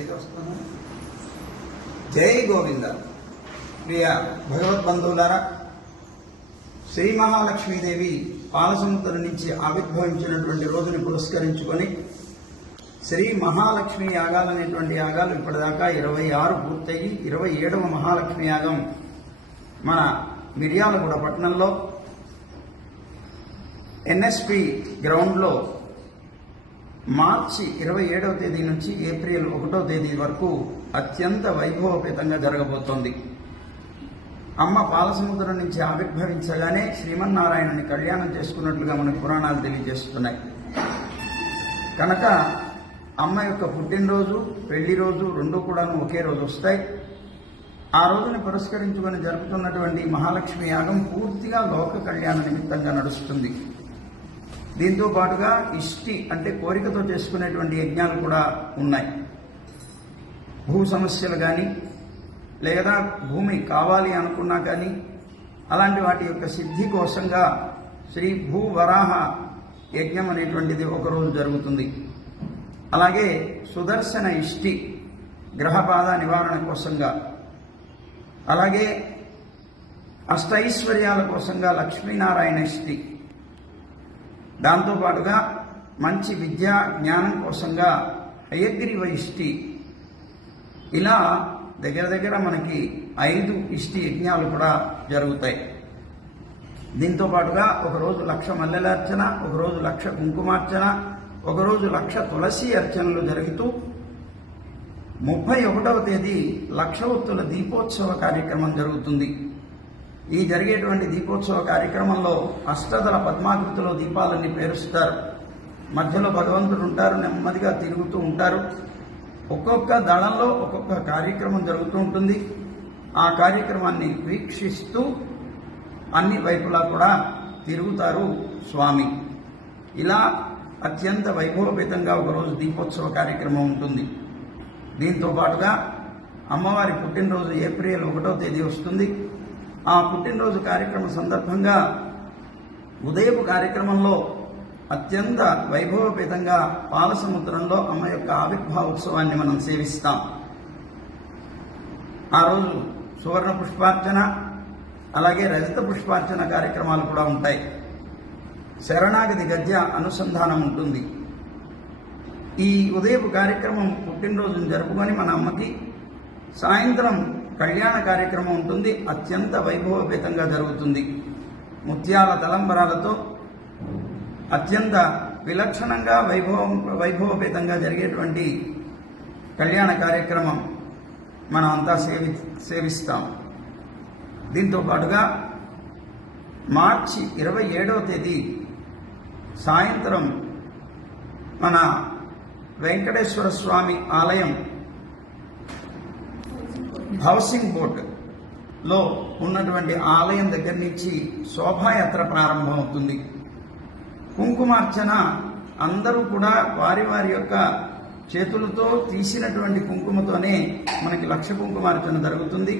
సరిగా వస్తాను. జై గోవింద. ప్రియ భగవద్బంధువులారా, శ్రీ మహాలక్ష్మీదేవి పాలసముద్రం నుంచి ఆవిర్భవించినటువంటి రోజుని పురస్కరించుకొని శ్రీ మహాలక్ష్మి యాగాలనేటువంటి యాగాలు ఇప్పటిదాకా 26 పూర్తయి 27వ మహాలక్ష్మి యాగం మన మిర్యాలగూడ పట్టణంలో ఎన్ఎస్పి గ్రౌండ్లో మార్చి 27వ తేదీ నుంచి ఏప్రిల్ 1వ తేదీ వరకు అత్యంత వైభవపేతంగా జరగబోతోంది. అమ్మ పాలసముద్రం నుంచి ఆవిర్భవించగానే శ్రీమన్నారాయణుని కళ్యాణం చేసుకున్నట్లుగా మనకు పురాణాలు తెలియజేస్తున్నాయి. కనుక అమ్మ యొక్క పుట్టినరోజు, పెళ్లి రోజు రెండు కూడాను ఒకే రోజు వస్తాయి. ఆ రోజుని పురస్కరించుకొని జరుపుతున్నటువంటి మహాలక్ష్మి యాగం పూర్తిగా లోక కళ్యాణ నిమిత్తంగా నడుస్తుంది. దీంతో పాటుగా ఇష్టి అంటే కోరికతో చేసుకునేటువంటి యజ్ఞాలు కూడా ఉన్నాయి. భూ సమస్యలు కానీ లేదా భూమి కావాలి అనుకున్నా కానీ అలాంటి వాటి యొక్క సిద్ధి కోసంగా శ్రీ భూవరాహ యజ్ఞం అనేటువంటిది ఒకరోజు జరుగుతుంది. అలాగే సుదర్శన ఇష్టి గ్రహబాధ నివారణ కోసంగా, అలాగే అష్టైశ్వర్యాల కోసంగా లక్ష్మీనారాయణ ఇష్టి, దాంతోపాటుగా మంచి విద్యా జ్ఞానం కోసంగా హయగ్రీవ ఇష్టి, ఇలా దగ్గర దగ్గర మనకి 5 ఇష్టి యజ్ఞాలు కూడా జరుగుతాయి. దీంతో పాటుగా ఒకరోజు 1,00,000 మల్లెలార్చన, ఒకరోజు 1,00,000 కుంకుమార్చన, ఒకరోజు 1,00,000 తులసి అర్చనలు జరుగుతూ 31వ తేదీ 1,00,000 ఒత్తుల దీపోత్సవ కార్యక్రమం జరుగుతుంది. ఈ జరిగేటువంటి దీపోత్సవ కార్యక్రమంలో అష్టదళ పద్మాకృతిలో దీపాలన్నీ పేరుస్తారు. మధ్యలో భగవంతుడు ఉంటారు, నెమ్మదిగా తిరుగుతూ ఉంటారు. ఒక్కొక్క దళంలో ఒక్కొక్క కార్యక్రమం జరుగుతూ ఉంటుంది. ఆ కార్యక్రమాన్ని వీక్షిస్తూ అన్ని వైపులా కూడా తిరుగుతారు స్వామి. ఇలా అత్యంత వైభవపేతంగా ఒకరోజు దీపోత్సవ కార్యక్రమం ఉంటుంది. దీంతో పాటుగా అమ్మవారి పుట్టినరోజు ఏప్రిల్ 1వ తేదీ వస్తుంది. ఆ పుట్టినరోజు కార్యక్రమం సందర్భంగా ఉదయపు కార్యక్రమంలో అత్యంత వైభవపేతంగా పాలసముద్రంలో అమ్మ యొక్క ఆవిర్భావ ఉత్సవాన్ని మనం సేవిస్తాం. ఆ రోజు సువర్ణ పుష్పార్చన, అలాగే రజత పుష్పార్చన కార్యక్రమాలు కూడా ఉంటాయి. శరణాగతి గద్య అనుసంధానం ఉంటుంది. ఈ ఉదయపు కార్యక్రమం పుట్టినరోజును జరుపుకొని మన అమ్మకి సాయంత్రం కళ్యాణ కార్యక్రమం ఉంటుంది. అత్యంత వైభవపేతంగా జరుగుతుంది. ముత్యాల తలంబరాలతో అత్యంత విలక్షణంగా వైభవపేతంగా జరిగేటువంటి కళ్యాణ కార్యక్రమం మనం అంతా సేవిస్తాం. దీంతో పాటుగా మార్చి 27వ తేదీ సాయంత్రం మన వెంకటేశ్వర స్వామి ఆలయం హౌసింగ్ బోర్డులో ఉన్నటువంటి ఆలయం దగ్గర నుంచి శోభాయాత్ర ప్రారంభమవుతుంది. కుంకుమార్చన అందరూ కూడా వారి వారి యొక్క చేతులతో తీసినటువంటి కుంకుమతోనే మనకి 1,00,000 కుంకుమార్చన జరుగుతుంది.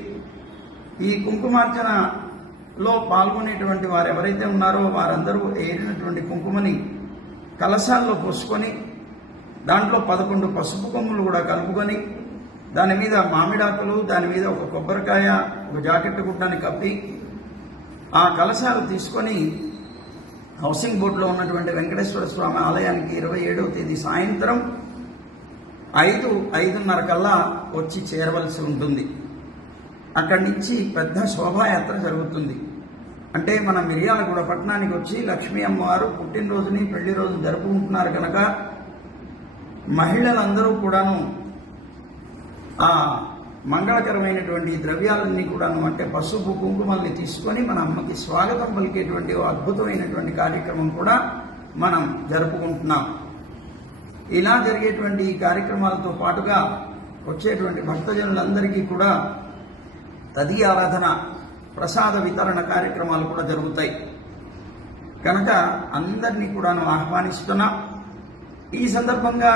ఈ కుంకుమార్చనలో పాల్గొనేటువంటి వారు ఎవరైతే ఉన్నారో వారందరూ ఏరినటువంటి కుంకుమని కలశాల్లో పోసుకొని దాంట్లో 11 పసుపు కొమ్ములు కూడా కలుపుకొని దాని మీద మామిడాకులు, దాని మీద ఒక కొబ్బరికాయ, ఒక జాకెట్ గుడ్డని కప్పి ఆ కలశాలు తీసుకొని హౌసింగ్ బోర్డులో ఉన్నటువంటి వెంకటేశ్వర స్వామి ఆలయానికి 27వ తేదీ సాయంత్రం 5:30 కల్లా వచ్చి చేరవలసి ఉంటుంది. అక్కడి నుంచి పెద్ద శోభాయాత్ర జరుగుతుంది. అంటే మన మిర్యాలగూడ పట్టణానికి వచ్చి లక్ష్మీ అమ్మవారు పుట్టినరోజుని పెళ్లి రోజు జరుపుకుంటున్నారు కనుక మహిళలందరూ కూడాను ఆ మంగళకరమైనటువంటి ద్రవ్యాలన్నీ కూడాను అంటే పసుపు కుంకుమల్ని తీసుకొని మన అమ్మకి స్వాగతం పలికేటువంటి అద్భుతమైనటువంటి కార్యక్రమం కూడా మనం జరుపుకుంటున్నాం. ఇలా జరిగేటువంటి ఈ కార్యక్రమాలతో పాటుగా వచ్చేటువంటి భక్తజనులందరికీ కూడా తది ఆరాధన, ప్రసాద వితరణ కార్యక్రమాలు కూడా జరుగుతాయి. కనుక అందరినీ కూడాను ఆహ్వానిస్తున్నాం. ఈ సందర్భంగా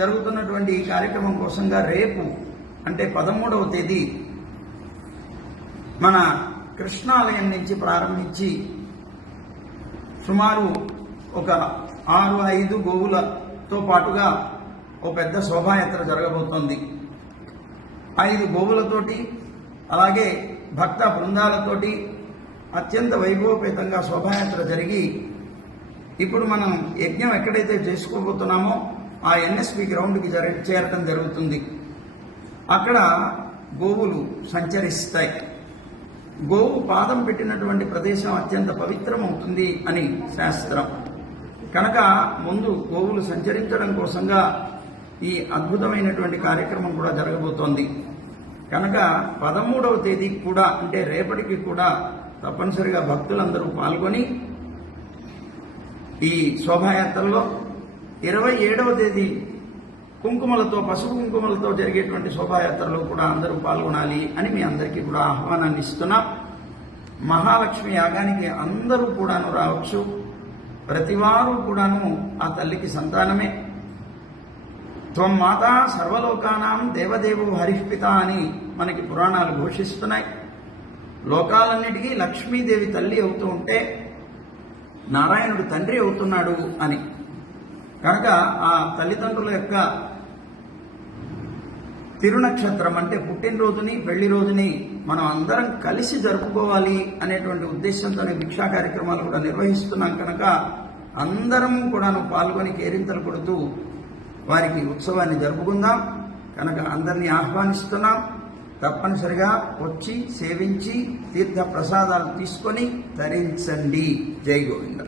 జరుగుతున్నటువంటి ఈ కార్యక్రమం కోసంగా రేపు అంటే 13వ తేదీ మన కృష్ణాలయం నుంచి ప్రారంభించి సుమారు ఒక 6-5 గోవులతో పాటుగా ఓ పెద్ద శోభాయాత్ర జరగబోతోంది. 5 గోవులతోటి అలాగే భక్త బృందాలతోటి అత్యంత వైభవపేతంగా శోభాయాత్ర జరిగి ఇప్పుడు మనం యజ్ఞం ఎక్కడైతే చేసుకోబోతున్నామో ఆ ఎన్ఎస్పి గ్రౌండ్కి చేరటం జరుగుతుంది. అక్కడ గోవులు సంచరిస్తాయి. గోవు పాదం పెట్టినటువంటి ప్రదేశం అత్యంత పవిత్రమవుతుంది అని శాస్త్రం. కనుక ముందు గోవులు సంచరించడం కోసంగా ఈ అద్భుతమైనటువంటి కార్యక్రమం కూడా జరగబోతోంది. కనుక 13వ తేదీకి కూడా అంటే రేపటికి కూడా తప్పనిసరిగా భక్తులందరూ పాల్గొని ఈ శోభాయాత్రలో 27వ తేదీ కుంకుమలతో పసుపు కుంకుమలతో జరిగేటువంటి శోభాయాత్రలో కూడా అందరూ పాల్గొనాలి అని మీ అందరికీ కూడా ఆహ్వానాన్ని ఇస్తున్నాం. మహాలక్ష్మి యాగానికి అందరూ కూడాను రావచ్చు. ప్రతివారు కూడాను ఆ తల్లికి సంతానమే. త్వం మాతా సర్వలోకానాం దేవదేవో హరిఃపిత అని మనకి పురాణాలు ఘోషిస్తున్నాయి. లోకాలన్నిటికీ లక్ష్మీదేవి తల్లి అవుతూ ఉంటే నారాయణుడు తండ్రి అవుతున్నాడు అని. కనుక ఆ తల్లిదండ్రుల యొక్క తిరునక్షత్రం అంటే పుట్టినరోజుని పెళ్లి రోజుని మనం అందరం కలిసి జరుపుకోవాలి అనేటువంటి ఉద్దేశంతోనే భిక్షా కార్యక్రమాలు కూడా నిర్వహిస్తున్నాం. కనుక అందరం కూడాను పాల్గొని కేరింతలు కొడుతూ వారికి ఉత్సవాన్ని జరుపుకుందాం. కనుక అందరినీ ఆహ్వానిస్తున్నాం. తప్పనిసరిగా వచ్చి సేవించి తీర్థ ప్రసాదాలు తీసుకొని ధరించండి. జై గోవింద.